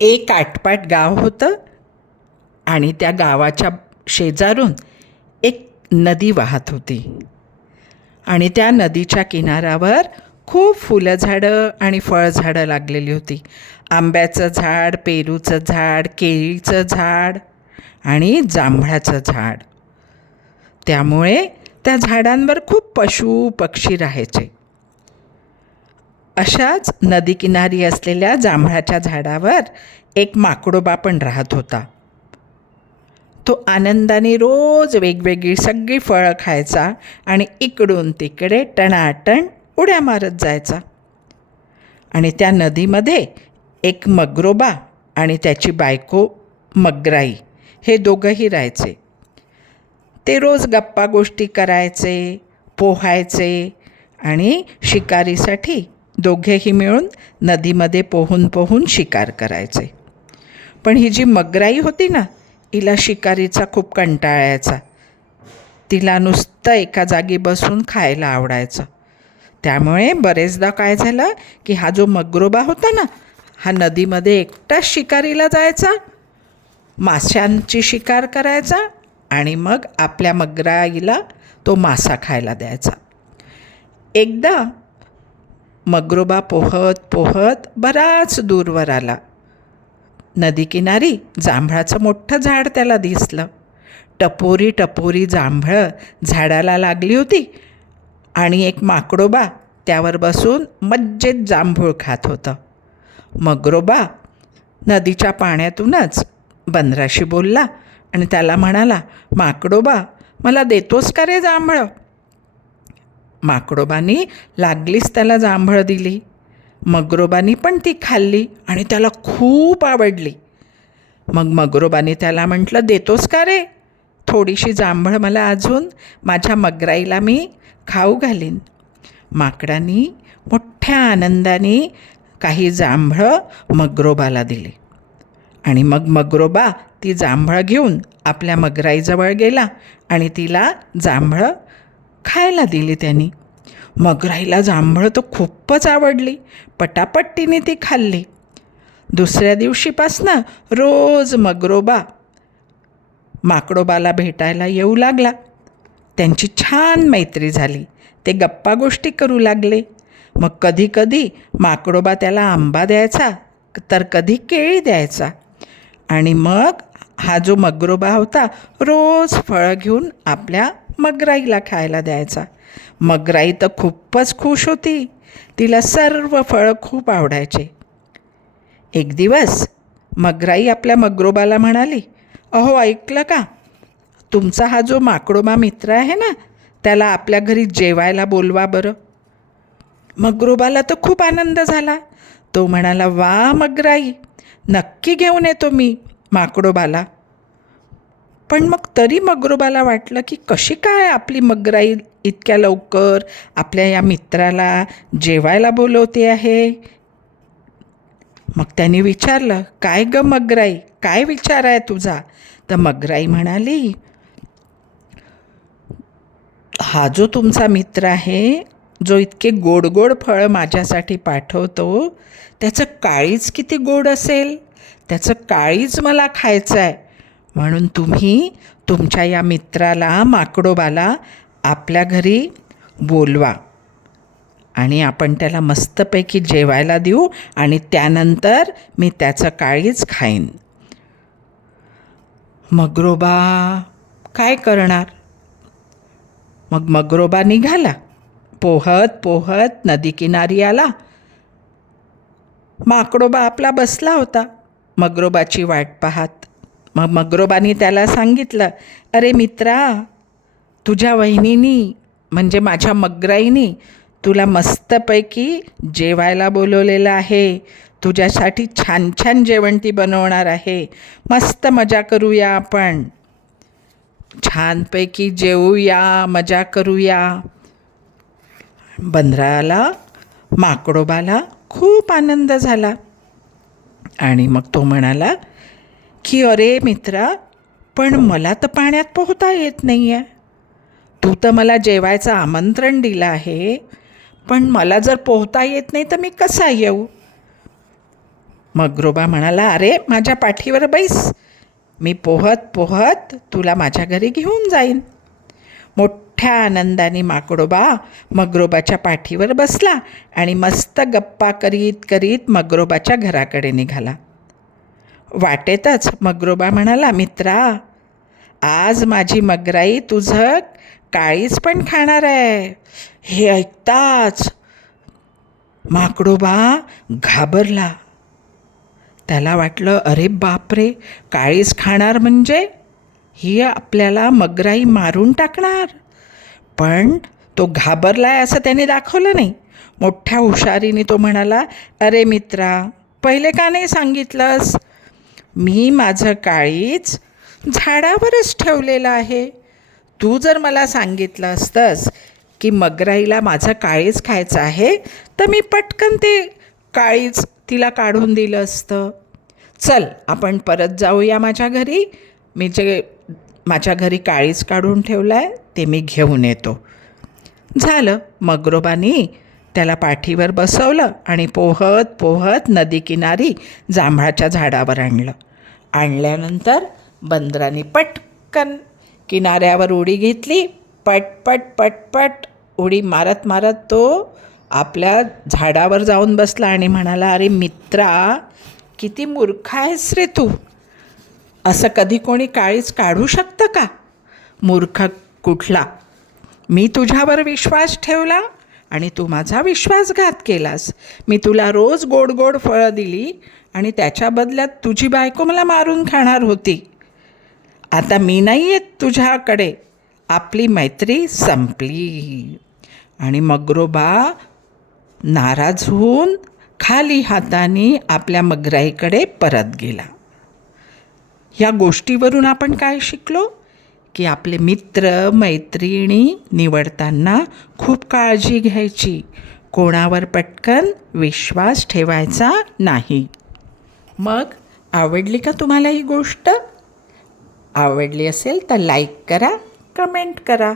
एक आटपाट गाव होतं आणि त्या गावाच्या शेजारून एक नदी वाहत होती आणि त्या नदीच्या किनाऱ्यावर खूप फुलं झाडं आणि फळझाडं लागलेली होती. आंब्याचं झाड, पेरूचं झाड, केळीचं झाड आणि जांभळाचं झाड. त्यामुळे त्या झाडांवर खूप पशु पक्षी राहायचे. अशाच नदीकिनारी असलेल्या जांभळाच्या झाडावर एक माकडोबा पण राहत होता. तो आनंदाने रोज वेगवेगळी सगळी फळं खायचा आणि इकडून तिकडे टणाटण उड्या मारत जायचा. आणि त्या नदीमध्ये एक मगरोबा आणि त्याची बायको मगराई हे दोघंही राहायचे. ते रोज गप्पा गोष्टी करायचे, पोहायचे आणि शिकारीसाठी दोघेही मिळून नदीमध्ये पोहून पोहून शिकार करायचे. पण ही जी मगराई होती ना, हिला शिकारीचा खूप कंटाळा यायचा. तिला नुसतं एका जागी बसून खायला आवडायचं. त्यामुळे बरेचदा काय झालं की हा जो मगरोबा होता ना, हा नदीमध्ये एकटाच शिकारीला जायचा, माशांची शिकार करायचा आणि मग आपल्या मगराईला तो मासा खायला द्यायचा. एकदा मगरोबा पोहत पोहत बराच दूरवर आला. नदीकिनारी जांभळाचं मोठं झाड त्याला दिसलं. टपोरी टपोरी जांभळं झाडाला लागली होती आणि एक माकडोबा त्यावर बसून मज्जेत जांभूळ खात होतं. मगरोबा नदीच्या पाण्यातूनच बंदराशी बोलला आणि त्याला म्हणाला, माकडोबा, मला देतोस का रे जांभळं? माकडोबानी लागलीच त्याला जांभळं दिली. मगरोबानी पण ती खाल्ली आणि त्याला खूप आवडली. मग मगरोबानी त्याला म्हटलं, देतोस का रे? थोडीशी जांभळं मला अजून, माझ्या मगराईला मी खाऊ घालीन. माकडानी मोठ्या आनंदाने काही जांभळं मगरोबाला दिली आणि मग मगरोबा ती जांभळं घेऊन आपल्या मगराईजवळ गेला आणि तिला जांभळं खायला दिली त्यांनी. मगराईला जांभळं तर खूपच आवडली. पटापट तिने ती खाल्ली. दुसऱ्या दिवशीपासनं रोज मगरोबा माकडोबाला भेटायला येऊ लागला. त्यांची छान मैत्री झाली. ते गप्पा गोष्टी करू लागले. मग कधी कधी माकडोबा त्याला आंबा द्यायचा तर कधी केळी द्यायचा आणि मग हा जो मगरोबा होता रोज फळं घेऊन आपल्या मगराईला खायला द्यायचा. मगराई तर खूपच खुश होती. तिला सर्व फळं खूप आवडायचे. एक दिवस मगराई आपल्या मगरोबाला म्हणाली, अहो ऐकलं का, तुमचा हा जो माकडोबा मित्र आहे ना, त्याला आपल्या घरी जेवायला बोलवा बरं. मगरोबाला तर खूप आनंद झाला. तो म्हणाला, वा मगराई, नक्की घेऊन येतो मी माकडोबाला. पण मग तरी मगरोबाला वाटलं की कशी काय आपली मगराई इतक्या लवकर आपल्या या मित्राला जेवायला बोलवते आहे. मग त्याने विचारलं, काय ग मगराई, काय विचार आहे तुझा? तर मगराई म्हणाली, हा जो तुमचा मित्र आहे, जो इतके गोड गोड फळं माझ्यासाठी पाठवतो, त्याचं काळीज किती गोड असेल, त्याचं काळीज मला खायचं आहे. म्हणून तुम्ही तुमच्या या मित्राला माकडोबाला आपल्या घरी बोलवा आणि आपण त्याला मस्तपैकी जेवायला देऊ आणि त्यानंतर मी त्याचं काळीज खाईन. मगरोबा काय करणार? मग मगरोबा निघाला. पोहत पोहत नदीकिनारी आला. माकडोबा आपला बसला होता मगरोबाची वाट पाहत. मग मगरोबानी त्याला सांगितलं, अरे मित्रा, तुझ्या वहिनीनी म्हणजे माझ्या मगराईनी तुला मस्तपैकी जेवायला बोलवलेलं आहे. तुझ्यासाठी छान छान जेवण ती बनवणार आहे. मस्त मजा करूया आपण, छानपैकी जेवूया, मजा करूया. बंदराला माकडोबाला खूप आनंद झाला आणि मग तो म्हणाला की अरे मित्रा, पण मला तर पाण्यात पोहता येत नाही आहे. तू तर मला जेवायचं आमंत्रण दिलं आहे, पण मला जर पोहता येत नाही तर मी कसा येऊ? मगरोबा म्हणाला, अरे माझ्या पाठीवर बैस, मी पोहत पोहत तुला माझ्या घरी घेऊन जाईन. मोठ्या आनंदाने माकडोबा मगरोबाच्या पाठीवर बसला आणि मस्त गप्पा करीत करीत मगरोबाच्या घराकडे निघाला. वाटेतच मगरोबा म्हणाला, मित्रा, आज माझी मगराई तुझं काळीज पण खाणार आहे. हे ऐकताच माकडोबा घाबरला. त्याला वाटलं, अरे बापरे, काळीज खाणार म्हणजे ही आपल्याला मगराई मारून टाकणार. पण तो घाबरलाय असं त्याने दाखवलं नाही. मोठ्या हुशारीने तो म्हणाला, अरे मित्रा, पहिले का नाही सांगितलंस? मी माझं काळीज झाडावरच ठेवलेलं आहे. तू जर मला सांगितलं असतंस की मगराईला माझं काळीज खायचं आहे, तर मी पटकन ते काळीज तिला काढून दिलं असतं. चल, आपण परत जाऊया माझ्या घरी. मी जे माझ्या घरी काळीज काढून ठेवलं आहे ते मी घेऊन येतो. झालं. मगरोबानी त्याला पाठीवर बसवलं आणि पोहत पोहत नदीकिनारी जांभळाच्या झाडावर आणलं. आणल्यानंतर बंदराने पटकन किनाऱ्यावर उडी घेतली. पटपट पटपट उडी मारत मारत तो आपल्या झाडावर जाऊन बसला आणि म्हणाला, अरे मित्रा, किती मूर्ख आहेस रे तू. असं कधी कोणी काळीज काढू शकतं का? मूर्ख कुठला. मी तुझ्यावर विश्वास ठेवला आणि तू माझा विश्वासघात केलास. मी तुला रोज गोड गोड फळं दिली आणि त्याच्या बदल्यात तुझी बायको मला मारून खाणार होती. आता मी नाही येत तुझ्याकडे. आपली मैत्री संपली. आणि मगरोबा नाराज होऊन खाली हाताने आपल्या मगराईकडे परत गेला. या गोष्टीवरून आपण काय शिकलो? की आपले मित्र मैत्रिणी निवडताना खूप काळजी घ्यायची. कोणावर पटकन विश्वास ठेवायचा नाही. मग आवडली का तुम्हाला ही गोष्ट? आवडली असेल तर लाईक करा, कमेंट करा.